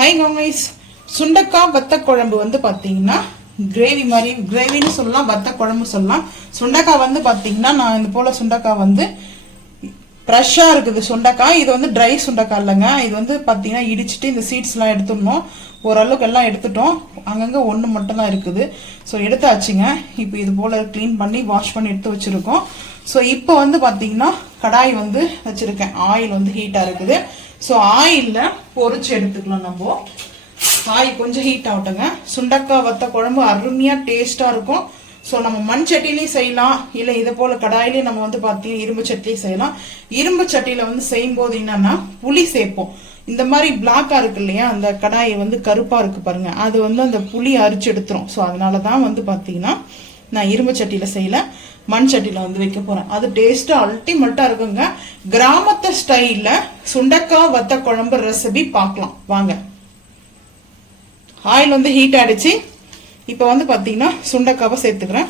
Hi guys, சுண்டக்காய் வத்த குழம்பு வந்து பார்த்தீங்கன்னா கிரேவி மாதிரி, கிரேவின்னு சொல்லலாம், வத்த குழம்பு சொல்லலாம். சுண்டக்காய் வந்து பார்த்தீங்கன்னா நான் இந்த போல சுண்டக்காய் வந்து ஃப்ரெஷ்ஷாக இருக்குது சுண்டக்காய். இது வந்து ட்ரை சுண்டக்காய் இல்லைங்க. இது வந்து பார்த்தீங்கன்னா இடிச்சுட்டு இந்த சீட்ஸ்லாம் எடுத்துடணும். ஓரளவுக்கு எல்லாம் எடுத்துட்டோம். அங்கங்கே ஒன்று மட்டும் தான் இருக்குது. ஸோ எடுத்தாச்சுங்க. இப்போ இது போல் க்ளீன் பண்ணி வாஷ் பண்ணி எடுத்து வச்சுருக்கோம். ஸோ இப்போ வந்து பார்த்தீங்கன்னா கடாய் வந்து வச்சுருக்கேன். ஆயில் வந்து ஹீட்டாக இருக்குது. ஸோ ஆயிலில் பொரிச்சு எடுத்துக்கலாம். நம்ம ஆயில் கொஞ்சம் ஹீட் ஆகட்டுங்க. சுண்டக்காய் வத்த குழம்பு அருமையாக டேஸ்ட்டாக இருக்கும். ஸோ நம்ம மண் சட்டிலையும் செய்யலாம், இல்லை இதை போல் கடாயிலையும் நம்ம வந்து பார்த்தீங்கன்னா இரும்பு சட்டிலையும் செய்யலாம். இரும்பு சட்டியில் வந்து செய்யும்போது என்னன்னா புளி சேர்ப்போம். இந்த மாதிரி பிளாக்காக இருக்கு இல்லையா, அந்த கடாயை வந்து கருப்பாக இருக்கு பாருங்க, அது வந்து அந்த புளி அரிச்சு எடுத்துரும். ஸோ அதனால தான் வந்து பார்த்தீங்கன்னா நான் இரும்பு சட்டியில் செய்யல, மண் சட்டியில் வந்து வைக்க போகிறேன். அது டேஸ்ட்டு அல்டிமேட்டாக இருக்குங்க. கிராமத்து ஸ்டைலில் சுண்டக்காய் வத்த குழம்பு ரெசிபி பார்க்கலாம் வாங்க. ஆயில் வந்து ஹீட் ஆகிடுச்சு. இப்போ வந்து பார்த்தீங்கன்னா சுண்டக்காவை சேர்த்துக்கிறேன்.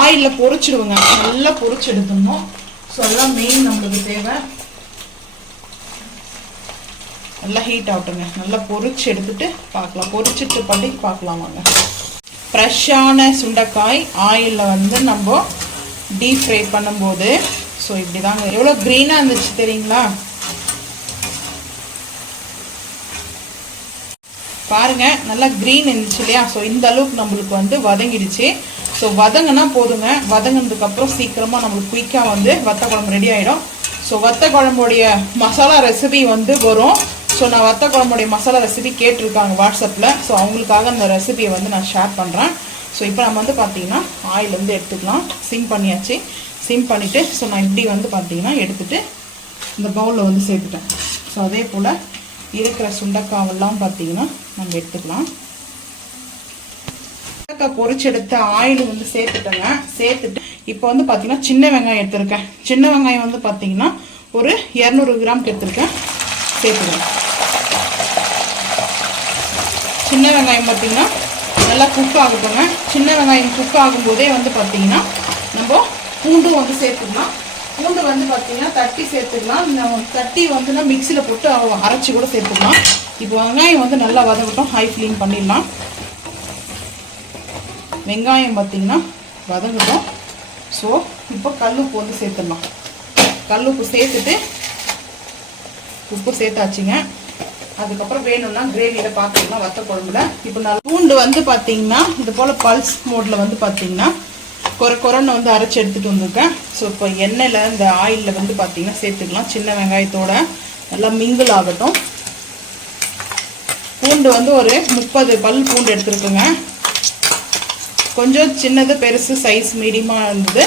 ஆயிலில் பொரிச்சிடுவோங்க, நல்லா பொரிச்சு எடுத்துடணும். ஸோ எல்லாம் மெயின் நம்மளுக்கு தேவை. நல்லா ஹீட் ஆகட்டுங்க, நல்லா பொரிச்சு எடுத்துட்டு பார்க்கலாம். பொரிச்சிட்டு பண்ணி பார்க்கலாம் வாங்க. ஃப்ரெஷ்ஷான சுண்டைக்காய் ஆயிலில் வந்து நம்ம டீப் ஃப்ரை பண்ணும்போது ஸோ இப்படி தாங்க, எவ்வளோ க்ரீனாக இருந்துச்சு தெரியுங்களா பாருங்க, நல்லா க்ரீன் இருந்துச்சு இல்லையா. ஸோ இந்த அளவுக்கு நம்மளுக்கு வந்து வதங்கிடுச்சு. ஸோ வதங்கினா போதுங்க. வதங்கினதுக்கப்புறம் சீக்கிரமாக நம்மளுக்கு குயிக்காக வந்து வத்த குழம்பு ரெடி ஆகிடும். ஸோ வத்த குழம்புடைய மசாலா ரெசிபி வந்து வரும். ஸோ நான் வத்த குழம்புடைய மசாலா ரெசிபி கேட்டிருக்காங்க வாட்ஸ்அப்பில். ஸோ அவங்களுக்காக அந்த ரெசிபியை வந்து நான் ஷேர் பண்ணுறேன். ஸோ இப்போ நம்ம வந்து பார்த்தீங்கன்னா ஆயில் வந்து எடுத்துக்கலாம். சிம் பண்ணியாச்சு. சிம் பண்ணிவிட்டு ஸோ நான் இப்படி வந்து பார்த்தீங்கன்னா எடுத்துகிட்டு இந்த பவுலில் வந்து சேர்த்துட்டேன். ஸோ அதே போல் இருக்கிற சுண்டக்காவெல்லாம் பார்த்தீங்கன்னா நம்ம எடுத்துக்கலாம். சுண்டக்காய் பொரிச்செடுத்த ஆயில் வந்து சேர்த்துட்டேங்க. சேர்த்துட்டு இப்போ வந்து பார்த்தீங்கன்னா சின்ன வெங்காயம் எடுத்துருக்கேன். சின்ன வெங்காயம் வந்து பார்த்தீங்கன்னா ஒரு 200 கிராம் எடுத்துருக்கேன். சேர்த்துக்கிறேன். சின்ன வெங்காயம் பார்த்தீங்கன்னா நல்லா குக் ஆகட்டுங்க. சின்ன வெங்காயம் குக் ஆகும்போதே வந்து பார்த்தீங்கன்னா நம்ம பூண்டும் வந்து சேர்த்துக்கலாம். பூண்டு வந்து பார்த்தீங்கன்னா தட்டி சேர்த்துக்கலாம். தட்டி வந்து மிக்சியில் போட்டு அரைச்சி கூட சேர்த்துக்கலாம். இப்போ வெங்காயம் வந்து நல்லா வதங்கட்டும். ஹை ஃப்ளேம் பண்ணிடலாம். வெங்காயம் பார்த்தீங்கன்னா வதங்கட்டும். ஸோ இப்போ கல்லுப்பு வந்து சேர்த்துடலாம். கல்லுப்பு சேர்த்துட்டு உப்பு சேர்த்தாச்சுங்க. அதுக்கப்புறம் வேணும்னா கிரேவியில் பார்த்துக்கலாம் வத்த குழம்புல. இப்போ நான் பூண்டு வந்து பார்த்தீங்கன்னா இது போல் பல்ஸ் மோடில் வந்து பார்த்தீங்கன்னா கொரன்னு வந்து அரைச்சி எடுத்துகிட்டு வந்திருக்கேன். ஸோ இப்போ எண்ணெயில் இந்த ஆயிலில் வந்து பார்த்தீங்கன்னா சேர்த்துக்கலாம். சின்ன வெங்காயத்தோட நல்லா மிங்கிள் ஆகட்டும். பூண்டு வந்து ஒரு 30 பல் பூண்டு எடுத்துருக்குங்க. கொஞ்சம் சின்னது பெருசு சைஸ் மீடியமாக இருந்தது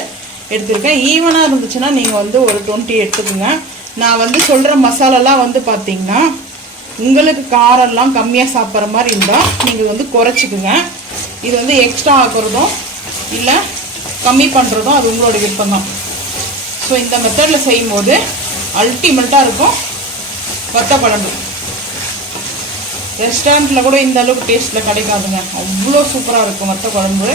எடுத்துருக்கேன். ஈவனாக இருந்துச்சுன்னா நீங்கள் வந்து ஒரு 20 எடுத்துக்கோங்க. நான் வந்து சொல்கிற மசாலாலாம் வந்து பார்த்தீங்கன்னா உங்களுக்கு காரெல்லாம் கம்மியாக சாப்பிட்ற மாதிரி இருந்தால் நீங்கள் வந்து குறைச்சிக்குங்க. இது வந்து எக்ஸ்ட்ரா ஆக்குறதும் இல்லை கம்மி பண்ணுறதும் அது உங்களோட விருப்பம் தான். ஸோ இந்த மெத்தடில் செய்யும்போது அல்டிமேட்டாக இருக்கும் வத்த குழம்பு. ரெஸ்டாரண்ட்டில் கூட இந்த அளவுக்கு டேஸ்ட்டில் கிடைக்காதுங்க. அவ்வளோ சூப்பராக இருக்கும் வத்த குழம்பு.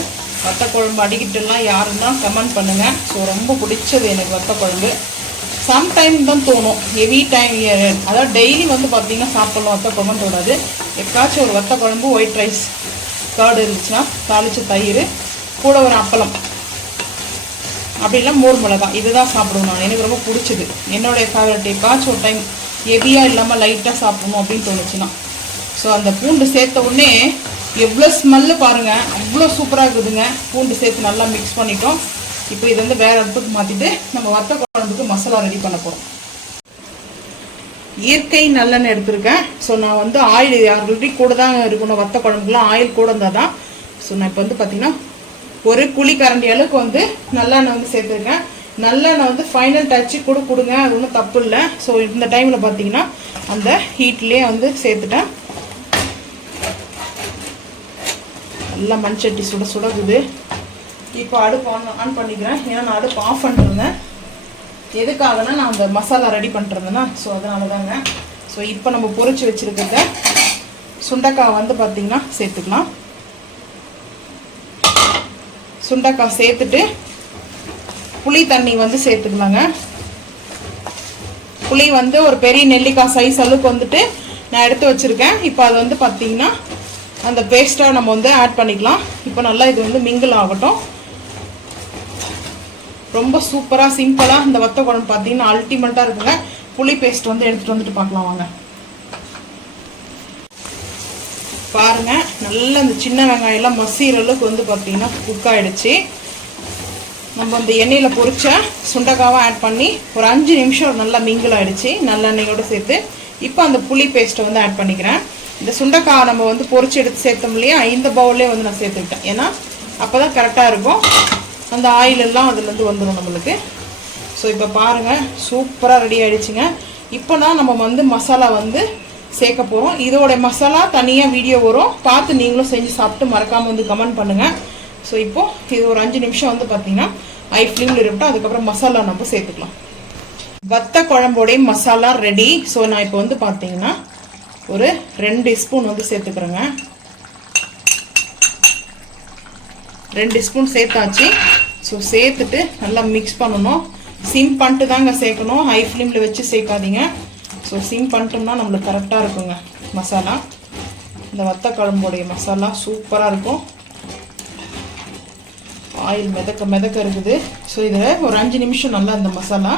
வத்த குழம்பு அடிக்கிட்டுலாம் யாருன்னா கமெண்ட் பண்ணுங்கள். ஸோ ரொம்ப பிடிச்சது எனக்கு வத்த குழம்பு. சம்டைம் தான் தோணும், ஹெவி டைம், அதாவது டெய்லி வந்து பார்த்தீங்கன்னா சாப்பிட்லாம் வத்த குழம்புன்னு தோடாது. எப்போக்காச்சும் ஒரு வத்த குழம்பு, ஒயிட் ரைஸ், கர்டு இருந்துச்சுன்னா தாளித்து தயிர் கூட ஒரு அப்பளம், அப்படிலாம் மோர் மிளகா, இதுதான் சாப்பிடுவோம் நான். எனக்கு ரொம்ப பிடிச்சது, என்னோடய ஃபேவரட். எப்போக்காச்சும் ஒரு டைம் ஹெவியாக இல்லாமல் லைட்டாக சாப்பிடணும் அப்படின்னு தோணுச்சுன்னா. ஸோ அந்த பூண்டு சேர்த்த உடனே எவ்வளோ ஸ்மெல்லு பாருங்கள், அவ்வளோ சூப்பராக இருக்குதுங்க. பூண்டு சேர்த்து நல்லா மிக்ஸ் பண்ணிட்டோம். இப்போ இது வந்து வேறு இடத்துக்கு மாற்றிட்டு நம்ம வத்த குழம்புக்கு மசாலா ரெடி பண்ண போகிறோம். இயற்கை நல்லெண்ணெய் எடுத்துருக்கேன். ஸோ நான் வந்து ஆயில் ஆல்ரெடி கூட தான் இருக்கணும். வத்த குழம்புக்குலாம் ஆயில் கூட இருந்தால் தான். ஸோ நான் இப்போ வந்து பார்த்திங்கன்னா ஒரு குழி கரண்டி அளவுக்கு வந்து நல்லெண்ணெய் வந்து சேர்த்துருக்கேன். நல்லெண்ணெய் வந்து ஃபைனல் டச்சு கூட கொடுங்க, அது ஒன்றும் தப்பு இல்லை. ஸோ இந்த டைமில் பார்த்தீங்கன்னா அந்த ஹீட்லேயே வந்து சேர்த்துட்டேன். நல்லா மண் சட்டி சுட சுடக்குது. இப்போ அடுப்பு ஆன் பண்ணிக்கிறேன். ஏன்னா நான் அடுப்பு ஆஃப் பண்ணிருந்தேன். எதுக்காகனா நான் அந்த மசாலா ரெடி பண்ணிட்டுருந்தேன்னா, ஸோ அதனால தாங்க. ஸோ இப்போ நம்ம பொரிச்சு வச்சுருக்கிறத சுண்டைக்காய் வந்து பார்த்திங்கன்னா சேர்த்துக்கலாம். சுண்டைக்காய் சேர்த்துட்டு புளி தண்ணி வந்து சேர்த்துக்கலாங்க. புளி வந்து ஒரு பெரிய நெல்லிக்காய் சைஸ் அளவுக்கு வந்துட்டு நான் எடுத்து வச்சிருக்கேன். இப்போ அது வந்து பார்த்தீங்கன்னா அந்த பேஸ்ட்டை நம்ம வந்து ஆட் பண்ணிக்கலாம். இப்போ நல்லா இது வந்து மிங்கிள் ஆகட்டும். ரொம்ப சூப்பராக சிம்பிளாக இந்த வத்த குழம்பு பார்த்தீங்கன்னா அல்டிமேட்டாக இருக்குங்க. புளி பேஸ்ட் வந்து எடுத்துகிட்டு வந்துட்டு பார்க்கலாம் வாங்க. பாருங்க, நல்லா இந்த சின்ன வெங்காயம் எல்லாம் மசீர அளவுக்கு வந்து பார்த்தீங்கன்னா குக் ஆகிடுச்சு. நம்ம இந்த எண்ணெயில் பொரிச்ச சுண்டக்காவை ஆட் பண்ணி ஒரு 5 நிமிஷம் நல்லா மிங்கிள் ஆகிடுச்சு நல்லெண்ணெயோடு சேர்த்து. இப்போ அந்த புளி பேஸ்ட்டை வந்து ஆட் பண்ணிக்கிறேன். இந்த சுண்டக்காவை நம்ம வந்து பொரிச்சு எடுத்து சேர்த்தோம் இல்லையா, இந்த பவுல்லே வந்து நான் சேர்த்துக்கிட்டேன். ஏன்னா அப்போ தான் கரெக்டாக இருக்கும், அந்த ஆயில் எல்லாம் அதுலேருந்து வந்துடும் நம்மளுக்கு. ஸோ இப்போ பாருங்கள், சூப்பராக ரெடி ஆகிடுச்சுங்க. இப்போ தான் நம்ம வந்து மசாலா வந்து சேர்க்க போகிறோம். இதோட மசாலா தனியாக வீடியோ வரும், பார்த்து நீங்களும் செஞ்சு சாப்பிட்டு மறக்காமல் வந்து கமெண்ட் பண்ணுங்கள். ஸோ இப்போது இது ஒரு 5 நிமிஷம் வந்து பார்த்தீங்கன்னா ஐ ஃப்ளேமில் இருக்கட்டும். அதுக்கப்புறம் மசாலா நம்ம சேர்த்துக்கலாம். வத்த குழம்போடைய மசாலா ரெடி. ஸோ நான் இப்போ வந்து பார்த்தீங்கன்னா ஒரு 2 ஸ்பூன் வந்து சேர்த்துக்கிறேங்க. 2 ஸ்பூன் சேர்த்தாச்சு. ஸோ சேர்த்துட்டு நல்லா மிக்ஸ் பண்ணணும். சிம் பண்ணிட்டு தாங்க சேர்க்கணும், ஹை ஃப்ளேமில் வச்சு சேர்க்காதீங்க. ஸோ சிம் பண்ணிட்டோம்னா நம்மளுக்கு கரெக்டாக இருக்குங்க மசாலா. இந்த வத்த குழம்போடைய மசாலா சூப்பராக இருக்கும். ஆயில் மிதக்க இருக்குது. ஸோ இதில் ஒரு 5 நிமிஷம் நல்லா இந்த மசாலா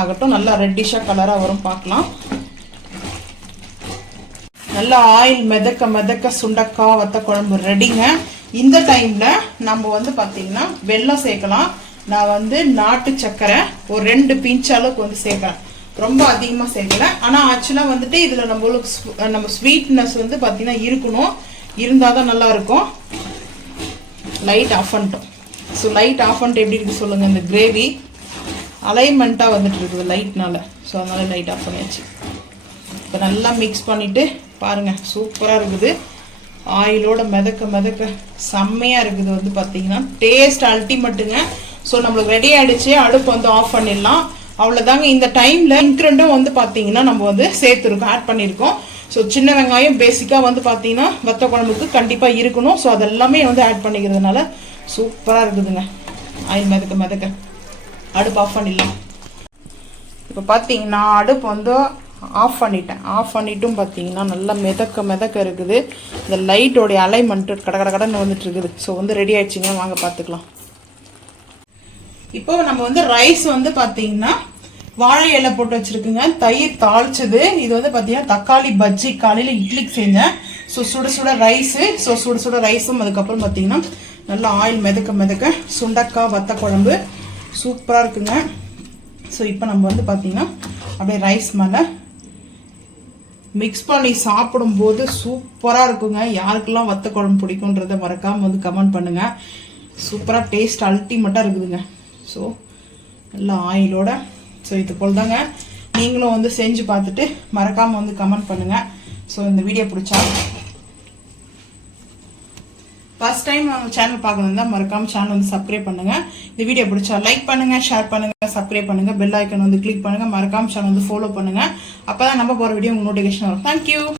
ஆகட்டும். நல்லா ரெட்டிஷாக கலராக வரும், பார்க்கலாம். நல்லா ஆயில் மிதக்க சுண்டக்காய் வத்த குழம்பு ரெடிங்க. இந்த டைமில் நம்ம வந்து பார்த்தீங்கன்னா வெல்லம் சேர்க்கலாம். நான் வந்து நாட்டு சர்க்கரை ஒரு 2 பிஞ்ச் அளவுக்கு வந்து சேர்க்குறேன். ரொம்ப அதிகமாக சேர்க்கல. ஆனால் ஆக்சுவலாக வந்துட்டு இதில் நம்ம ஸ்வீட்னஸ் வந்து பார்த்தீங்கன்னா இருக்கணும், இருந்தால் தான் நல்லாயிருக்கும். லைட் ஆஃப் பண்ணிட்டோம். ஸோ லைட் ஆஃப் பண்ணிட்டு எப்படி இருக்குது சொல்லுங்கள். இந்த கிரேவி அலைன்மெண்ட்டாக வந்துட்டு இருக்குது லைட்னால. ஸோ அதனால லைட் ஆஃப் பண்ணியாச்சு. இப்போ நல்லா மிக்ஸ் பண்ணிவிட்டு பாருங்கள், சூப்பராக இருக்குது. ஆயிலோட மிதக்க செம்மையாக இருக்குது. வந்து பார்த்தீங்கன்னா டேஸ்ட் அல்டிமேட்டுங்க. ஸோ நம்மளுக்கு ரெடி ஆகிடுச்சு. அடுப்பு வந்து ஆஃப் பண்ணிடலாம். அவ்வளோதாங்க. இந்த டைமில் இன்க்ரெண்டும் வந்து பார்த்தீங்கன்னா நம்ம வந்து சேர்த்துருக்கோம், ஆட் பண்ணியிருக்கோம். ஸோ சின்ன வெங்காயம் பேசிக்காக வந்து பார்த்தீங்கன்னா வத்த குழம்புக்கு கண்டிப்பாக இருக்கணும். ஸோ அதெல்லாமே வந்து ஆட் பண்ணிக்கிறதுனால சூப்பராக இருக்குதுங்க. ஆயில் மிதக்க அடுப்பு ஆஃப் பண்ணிடலாம். இப்போ பார்த்தீங்கன்னா அடுப்பு வந்து ஆஃப் பண்ணிட்டேன். ஆஃப் பண்ணிட்டும் பார்த்தீங்கன்னா நல்லா மிதக்க இருக்குது. இந்த லைட்டோடைய அலைன்மெண்ட்டு கடன்னு வந்துட்டு இருக்குது. ஸோ வந்து ரெடி ஆயிடுச்சுங்க, வாங்க பார்த்துக்கலாம். இப்போ நம்ம வந்து ரைஸ் வந்து பார்த்தீங்கன்னா வாழை இலை போட்டு வச்சிருக்குங்க, தயிர் தாளிச்சது. இது வந்து பார்த்தீங்கன்னா தக்காளி பஜ்ஜி காலையில் இட்லிக்கு செஞ்சேன். ஸோ சுட ரைஸு. ஸோ சுட ரைஸும் அதுக்கப்புறம் பார்த்தீங்கன்னா நல்லா ஆயில் மிதக்க சுண்டக்காய் வத்த குழம்பு சூப்பராக இருக்குங்க. ஸோ இப்போ நம்ம வந்து பார்த்தீங்கன்னா அப்படியே ரைஸ் மேலே மிக்ஸ் பண்ணி சாப்பிடும்போது சூப்பராக இருக்குங்க. யாருக்கெல்லாம் வத்த குழம்பு பிடிக்குன்றதை மறக்காமல் வந்து கமெண்ட் பண்ணுங்கள். சூப்பராக டேஸ்ட் அல்டிமேட்டாக இருக்குதுங்க. ஸோ நல்லா ஆயிலோட. ஸோ இது போல் தாங்க நீங்களும் வந்து செஞ்சு பார்த்துட்டு மறக்காமல் வந்து கமெண்ட் பண்ணுங்கள். ஸோ இந்த வீடியோ பிடிச்சா ஃபர்ஸ்ட் டைம் நம்ம சேனல் பார்க்கணுன்னா மறக்காம சேனல் வந்து சப்ஸ்கிரைப் பண்ணுங்க. இந்த வீடியோ பிடிச்சா லைக் பண்ணுங்க, ஷேர் பண்ணுங்க, சப்ஸ்கிரைப் பண்ணுங்க, பெல் ஐக்கன் வந்து கிளிக் பண்ணுங்க, மறக்காம சேனல் வந்து ஃபாலோ பண்ணுங்க. அப்பதான் நம்ம போற வீடியோ உங்களுக்கு நோட்டிஃபிகேஷன் வரும். தேங்க்யூ.